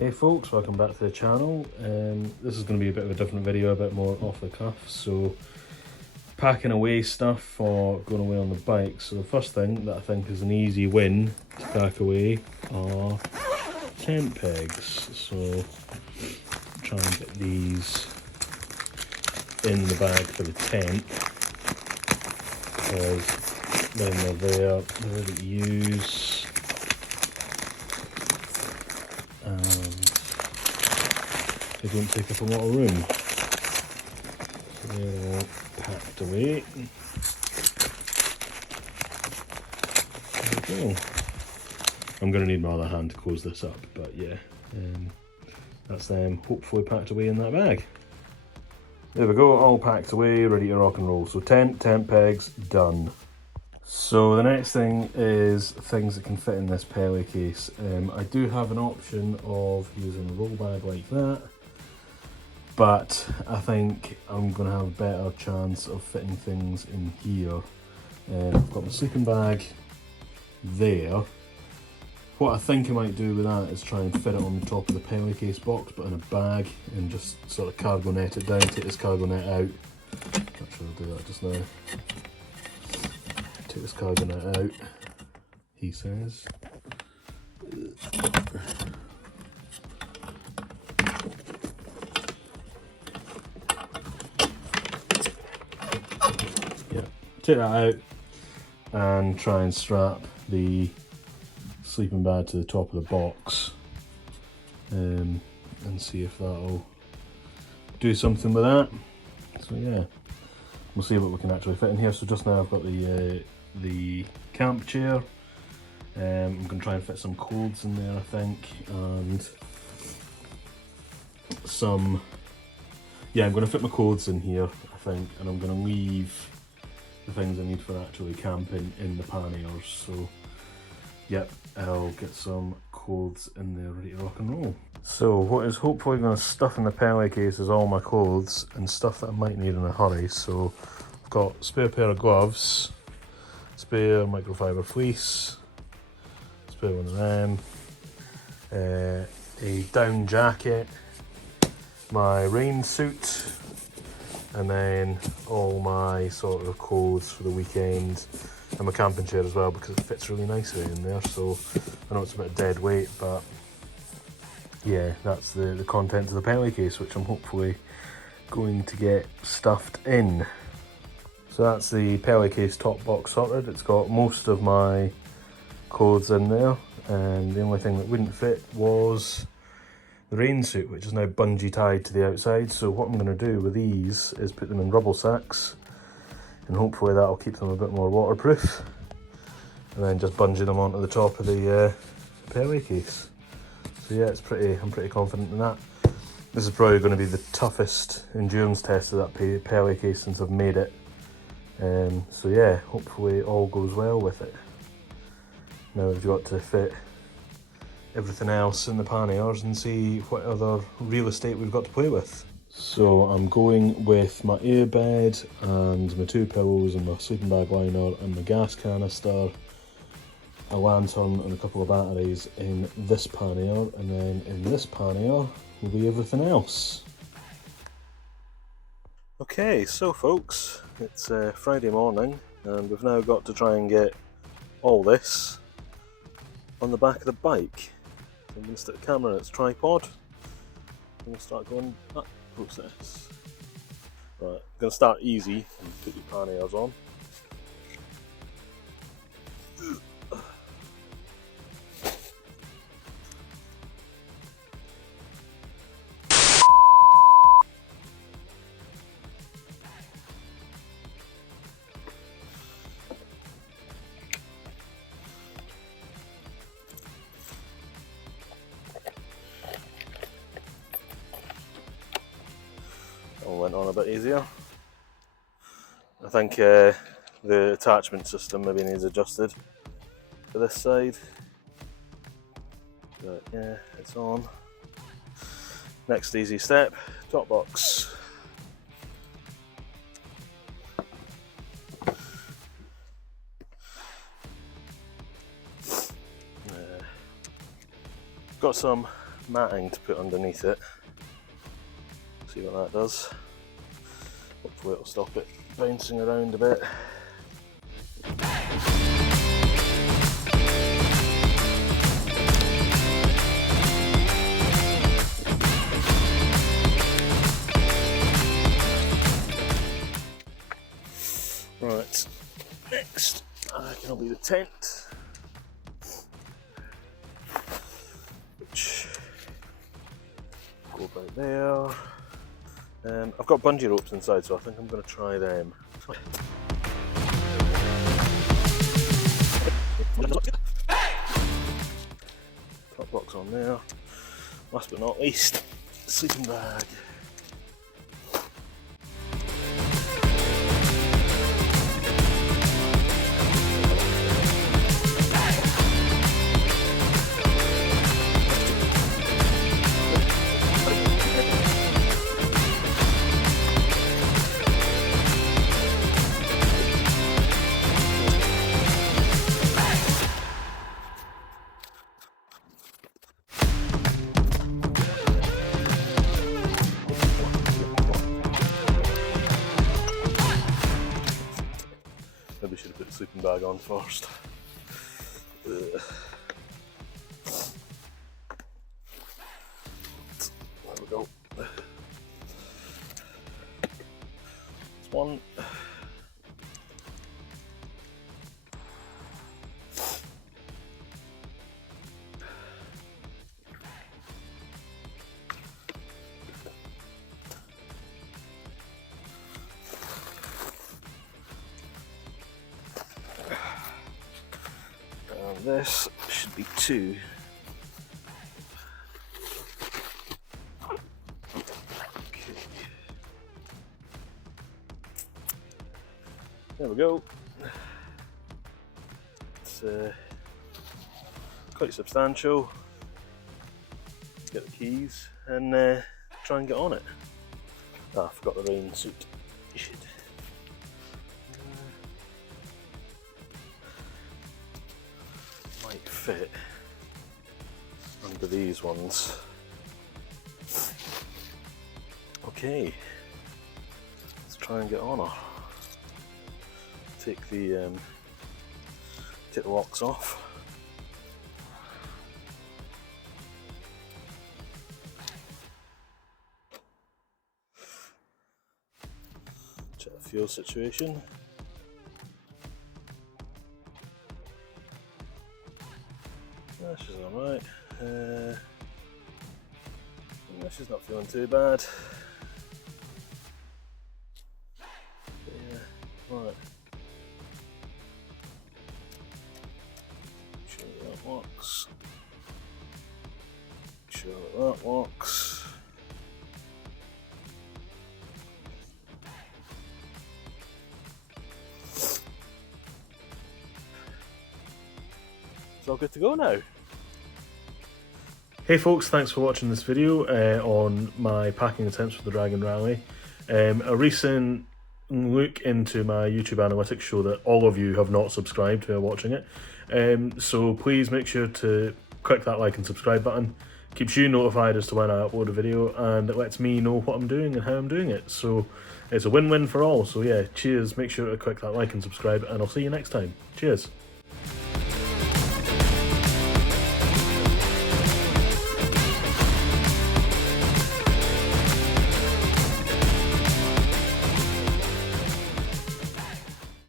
Hey folks, welcome back to the channel. This is going to be a bit of a different video, a bit more off the cuff. So, packing away stuff for going away on the bike. So the first thing that I think is an easy win to pack away are tent pegs. So, try and get these in the bag for the tent, because when they're there, they're ready to use. They don't take up a lot of room. So they're all packed away. There we go. I'm going to need my other hand to close this up, but yeah, that's them hopefully packed away in that bag. There we go, all packed away, ready to rock and roll. So tent pegs, done. So the next thing is things that can fit in this pelly case. I do have an option of using a roll bag like that, but I think I'm going to have a better chance of fitting things in here. I've got my sleeping bag there. What I think I might do with that is try and fit it on the top of the pelly case box, but in a bag, and just sort of cargo net it down, take this cargo net out. Actually, I'll do that just now. Take this cargo net out, he says. Yeah, take that out and try and strap the sleeping bag to the top of the box, and see if that'll do something with that. So yeah, we'll see what we can actually fit in here. So just now I've got the camp chair. I'm going to try and fit some clothes in there, I think, and some, yeah, I'm going to fit my clothes in here, I think, and I'm going to leave the things I need for actually camping in the panniers. So yep, I'll get some clothes in there ready to rock and roll. So what is hopefully going to stuff in the pelly case is all my clothes and stuff that I might need in a hurry. So I've got a spare pair of gloves, spare microfiber fleece, spare one of them, a down jacket, my rain suit, and then all my sort of clothes for the weekend, and my camping chair as well, because it fits really nicely in there. So I know it's a bit of dead weight, but yeah, that's the contents of the pelly case, which I'm hopefully going to get stuffed in. So that's the pelly case top box sorted. It's got most of my clothes in there, and the only thing that wouldn't fit was the rain suit, which is now bungee tied to the outside. So what I'm going to do with these is put them in rubble sacks, and hopefully that'll keep them a bit more waterproof, and then just bungee them onto the top of the pelly case. So yeah, I'm pretty confident in that. This is probably going to be the toughest endurance test of that pelly case since I've made it. So yeah, hopefully all goes well with it. Now we've got to fit everything else in the panniers and see what other real estate we've got to play with. So I'm going with my airbed and my 2 pillows and my sleeping bag liner and my gas canister, a lantern and a couple of batteries in this pannier, and then in this pannier will be everything else. Okay, so folks, it's Friday morning and we've now got to try and get all this on the back of the bike. So I'm going to stick the camera in its tripod and we'll start going that process. Right, I'm going to start easy and put your panniers on. All went on a bit easier. I think the attachment system maybe needs adjusted for this side, but yeah, it's on. Next easy step, top box. Got some matting to put underneath it. See what that does. Hopefully it'll stop it bouncing around a bit. Right, next I reckon it'll be the tent, which go about there. I've got bungee ropes inside, so I think I'm going to try them. Top box on there. Last but not least, sleeping bag. Maybe should have put the sleeping bag on first. There we go. It's one. This should be two. Okay. There we go. It's quite substantial. Get the keys and try and get on it. Ah, I forgot the rain suit. Shit. Might fit under these ones. Okay, let's try and get on her. Take the locks off. Check the fuel situation. She's alright. She's not feeling too bad. But yeah, right. Sure that works. Sure that works. It's all good to go now. Hey folks, thanks for watching this video on my packing attempts for the Dragon Rally. A recent look into my YouTube analytics show that all of you have not subscribed who are watching it. So please make sure to click that like and subscribe button. Keeps you notified as to when I upload a video, and it lets me know what I'm doing and how I'm doing it. So it's a win-win for all. So yeah, cheers, make sure to click that like and subscribe, and I'll see you next time. Cheers.